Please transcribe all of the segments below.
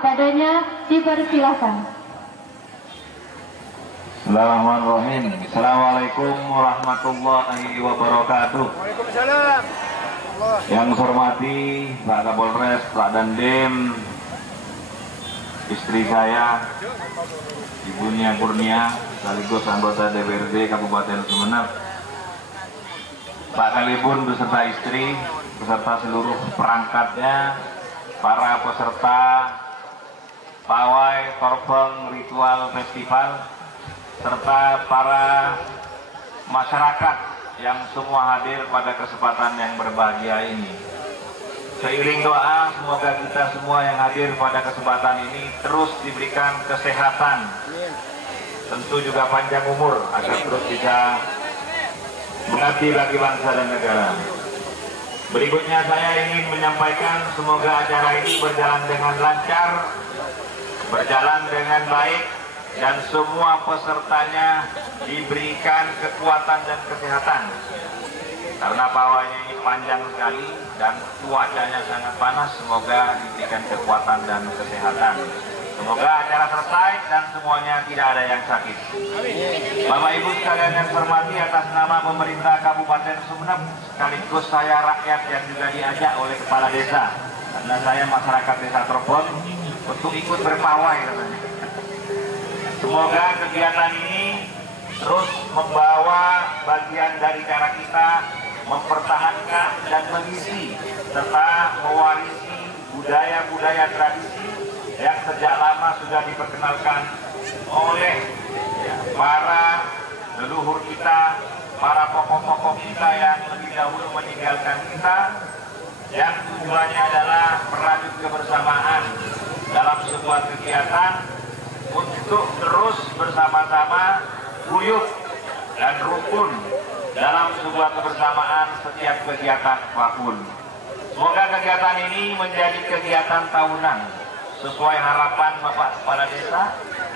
kepadanya, dipersilakan. Bismillahirrahmanirrahim. Assalamualaikum warahmatullahi wabarakatuh. Waalaikumsalam. Yang saya hormati Pak Kapolres, Pak Dandim, istri saya, Ibunya Kurnia, sekaligus anggota DPRD Kabupaten Sumeneb, Pak Kalibun beserta istri, beserta seluruh perangkatnya, para peserta pawai Torbeng Ritual Festival, serta para masyarakat yang semua hadir pada kesempatan yang berbahagia ini. Seiring doa, semoga kita semua yang hadir pada kesempatan ini terus diberikan kesehatan, tentu juga panjang umur, agar terus bisa mengabdi bagi bangsa dan negara. Berikutnya saya ingin menyampaikan semoga acara ini berjalan dengan lancar, berjalan dengan baik, dan semua pesertanya diberikan kekuatan dan kesehatan. Karena pawainya ini panjang sekali dan cuacanya sangat panas, semoga diberikan kekuatan dan kesehatan. Semoga acara selesai dan semuanya tidak ada yang sakit. Bapak Ibu sekalian yang saya hormati, atas nama pemerintah Kabupaten Sumeneb, sekaligus saya rakyat yang juga diajak oleh kepala desa, karena saya masyarakat desa Torbeng, untuk ikut berpawai katanya. Semoga kegiatan ini terus membawa bagian dari cara kita mempertahankan dan mengisi serta mewarisi budaya-budaya tradisi yang sejak lama sudah diperkenalkan oleh para leluhur kita, para tokoh-tokoh kita yang lebih dahulu meninggalkan kita, yang tujuannya adalah merajut kebersamaan dalam sebuah kegiatan untuk terus bersama-sama guyup dan rukun dalam sebuah kebersamaan setiap kegiatan apapun. Semoga kegiatan ini menjadi kegiatan tahunan sesuai harapan Bapak Kepala Desa,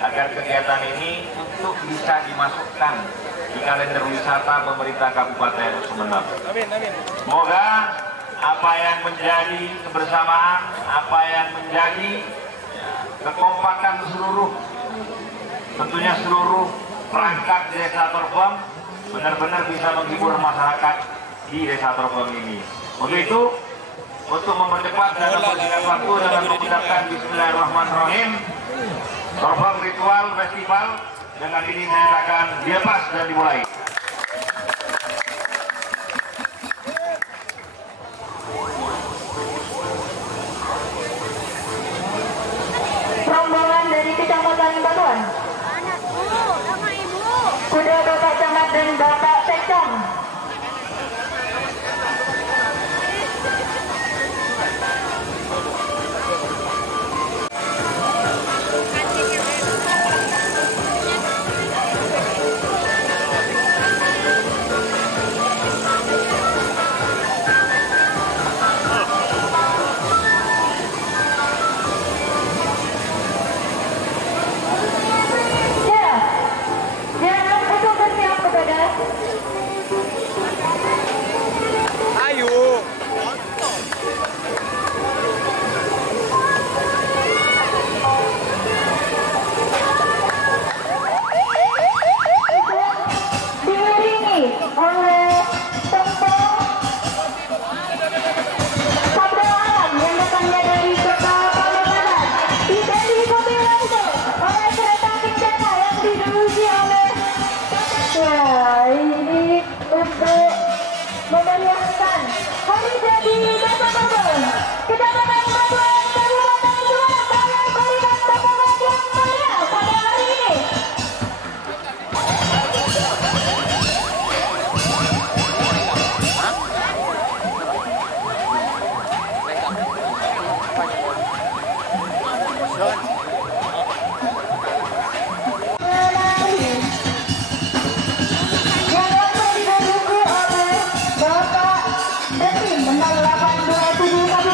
agar kegiatan ini untuk bisa dimasukkan di kalender wisata pemerintah Kabupaten Sumeneb. Semoga apa yang menjadi kebersamaan, apa yang menjadi kekompakan tentunya seluruh perangkat di Desa Torbeng benar-benar bisa menghibur masyarakat di Desa Torbeng ini. Untuk itu, untuk mempercepat dan mempersingkat waktu dengan mengucapkan Bismillahirrahmanirrahim, Torbeng Ritual Festival dengan ini dinyatakan dilepas dan dimulai. Rombongan dari Kecamatan Batuan, kuda Bapak Camat dan Bapak Sekcam. Memeriahkan hari jadi Desa Torbeng, Kecamatan Batuan, Kabupaten Sumeneb, kalian berikan tepuk yang meriah pada hari ini. Bapak Desim 0827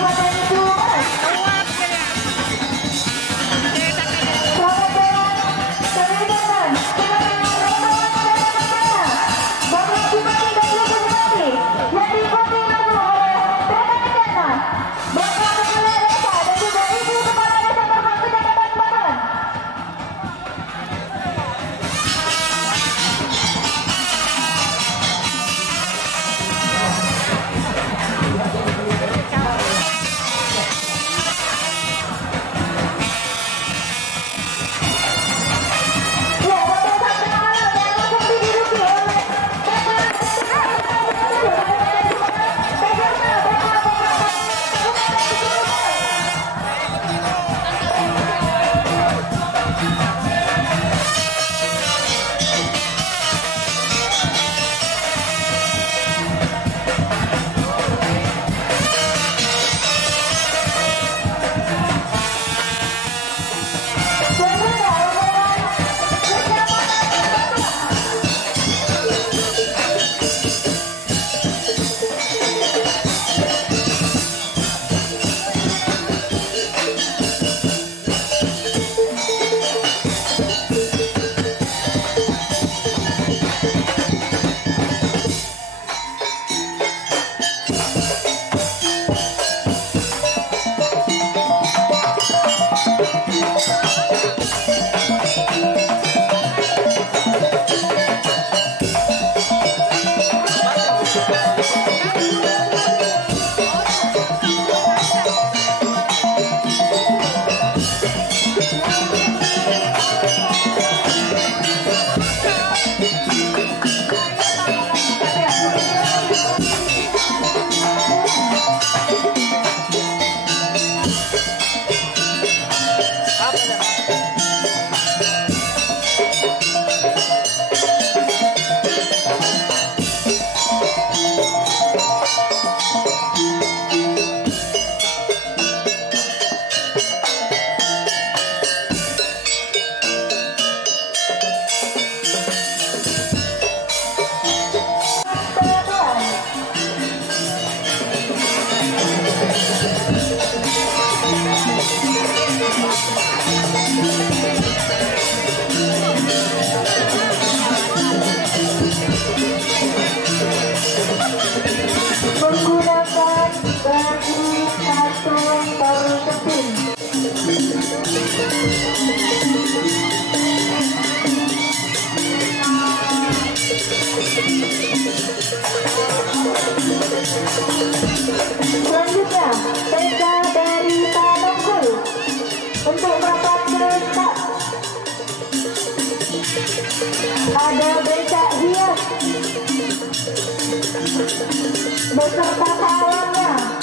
beserta pawangnya.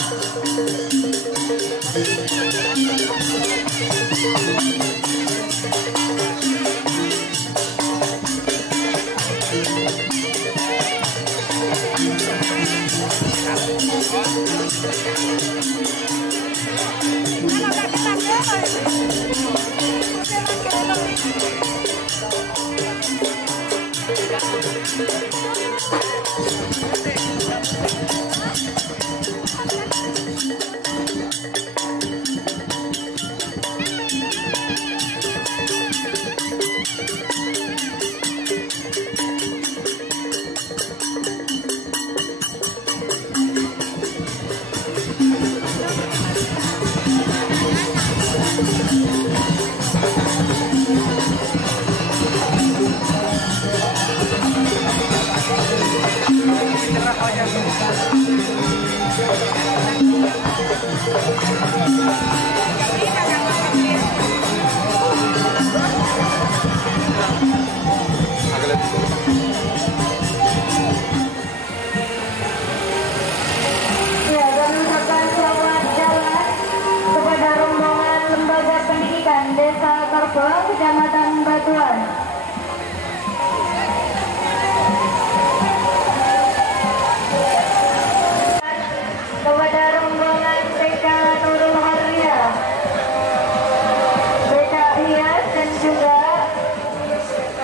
Desa Kerbau, Kecamatan Batuan. Kepada rombongan TK Nurul Haria, BK Hias dan juga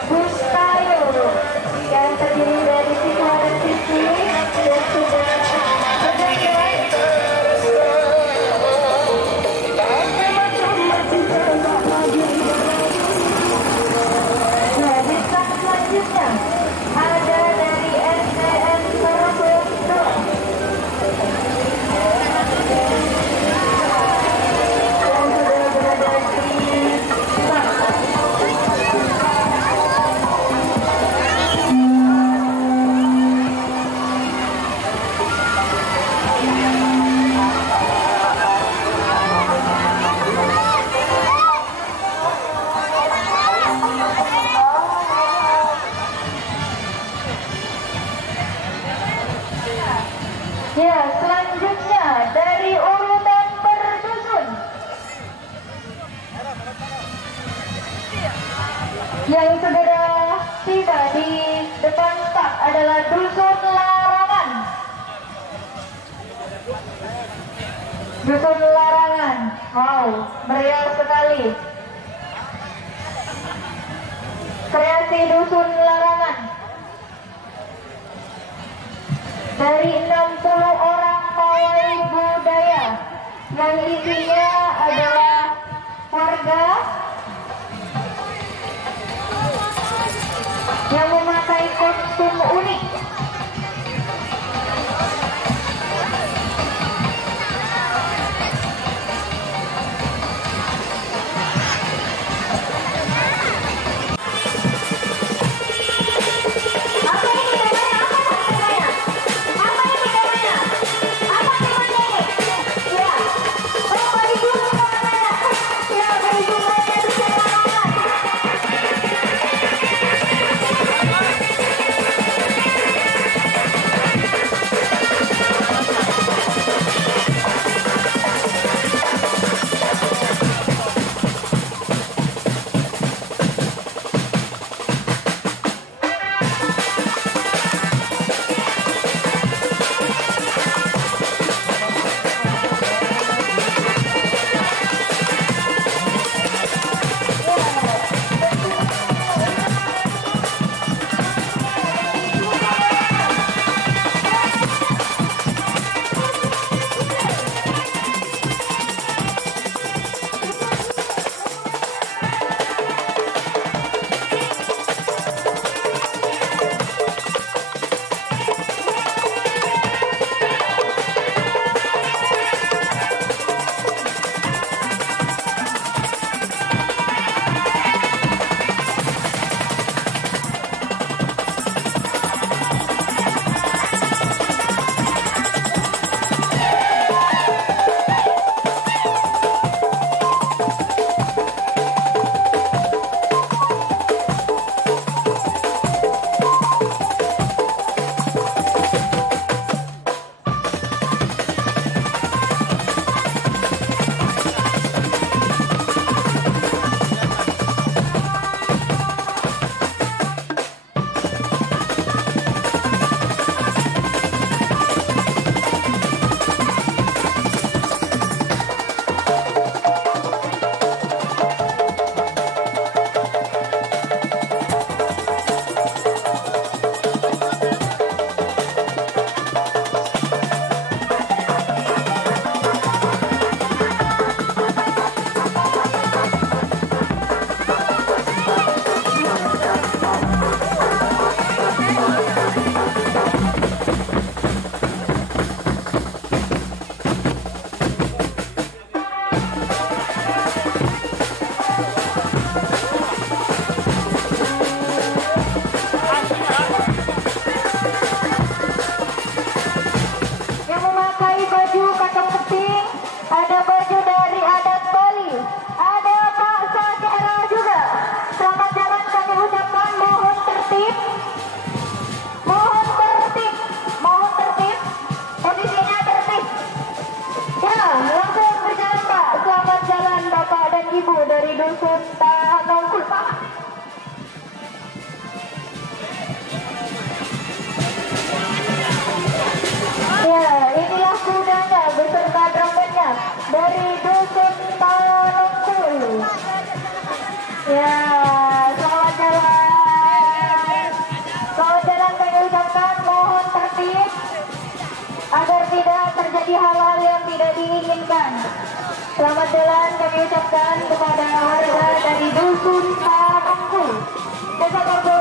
Gustayo yang terdiri dari siswa dan siswi dan juga selanjutnya ada dari STM Surabaya yang sudah berada di ya, selanjutnya dari urutan berdusun yang segera tiba di depan Pak adalah Dusun Larangan. Dusun Larangan, wow, meriah sekali. Kreasi Dusun Larangan dari 60 orang pawai budaya yang isinya adalah warga yang memakai kostum unik. Apa ini temanya? Apa temanya ini? Ya, tidak terjadi hal-hal yang tidak diinginkan. Selamat jalan kami ucapkan kepada warga dari Dusun Parangkul, Desa Korban